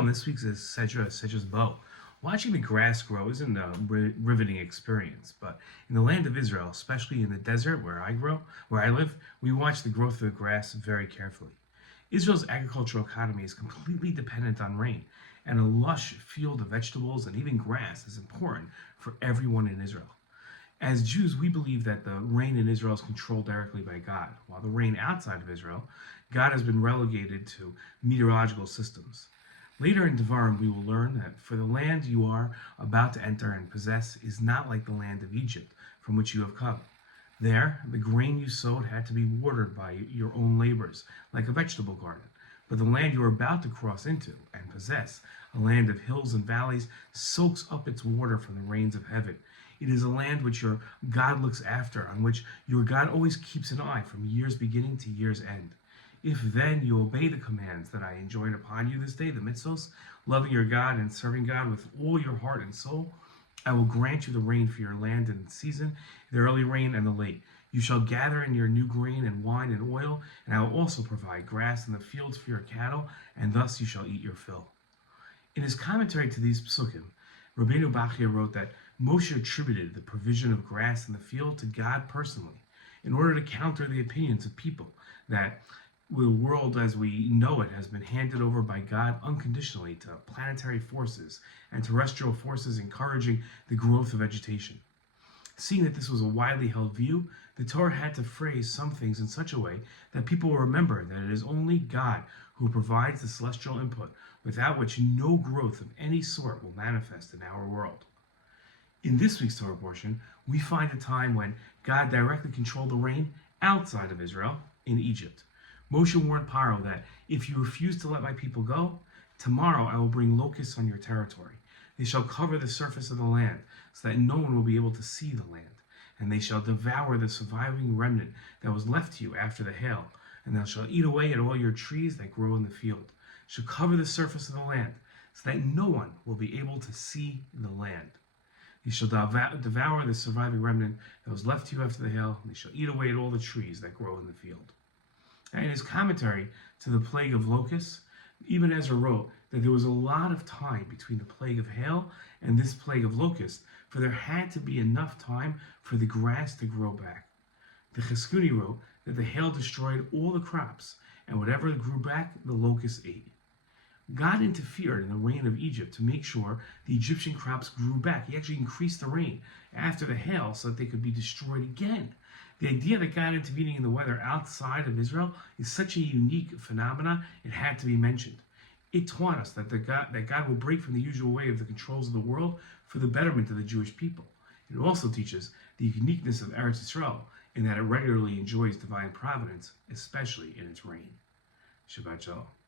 in this week's is Sedra's Bo. Watching the grass grow isn't a riveting experience, but in the land of Israel, especially in the desert where I live, we watch the growth of the grass very carefully. Israel's agricultural economy is completely dependent on rain, and a lush field of vegetables and even grass is important for everyone in Israel. As Jews, we believe that the rain in Israel is controlled directly by God, while the rain outside of Israel, God has been relegated to meteorological systems. Later in Devarim, we will learn that for the land you are about to enter and possess is not like the land of Egypt, from which you have come. There, the grain you sowed had to be watered by your own labors, like a vegetable garden. But the land you are about to cross into and possess, a land of hills and valleys, soaks up its water from the rains of heaven. It is a land which your God looks after, on which your God always keeps an eye from year's beginning to year's end. If then you obey the commands that I enjoin upon you this day, the mitzvos, loving your God and serving God with all your heart and soul, I will grant you the rain for your land in season, the early rain and the late. You shall gather in your new grain and wine and oil, and I will also provide grass in the fields for your cattle, and thus you shall eat your fill. In his commentary to these psukim, Rabbeinu Bachya wrote that Moshe attributed the provision of grass in the field to God personally, in order to counter the opinions of people that the world as we know it has been handed over by God unconditionally to planetary forces and terrestrial forces encouraging the growth of vegetation. Seeing that this was a widely held view, the Torah had to phrase some things in such a way that people will remember that it is only God who provides the celestial input, without which no growth of any sort will manifest in our world. In this week's Torah portion, we find a time when God directly controlled the rain outside of Israel, in Egypt. Moshe warned Paro that if you refuse to let my people go, tomorrow I will bring locusts on your territory. They shall cover the surface of the land, so that no one will be able to see the land. And they shall devour the surviving remnant that was left to you after the hail, and they shall eat away at all your trees that grow in the field. Shall cover the surface of the land, so that no one will be able to see the land. They shall devour the surviving remnant that was left to you after the hail, and they shall eat away at all the trees that grow in the field. And in his commentary to the plague of locusts, Ibn Ezra wrote that there was a lot of time between the plague of hail and this plague of locusts, for there had to be enough time for the grass to grow back. The Cheskuni wrote that the hail destroyed all the crops, and whatever grew back, the locusts ate. God interfered in the rain of Egypt to make sure the Egyptian crops grew back. He actually increased the rain after the hail so that they could be destroyed again. The idea that God intervening in the weather outside of Israel is such a unique phenomenon, it had to be mentioned. It taught us that God will break from the usual way of the controls of the world for the betterment of the Jewish people. It also teaches the uniqueness of Eretz Yisrael in that it regularly enjoys divine providence, especially in its rain. Shabbat Shalom.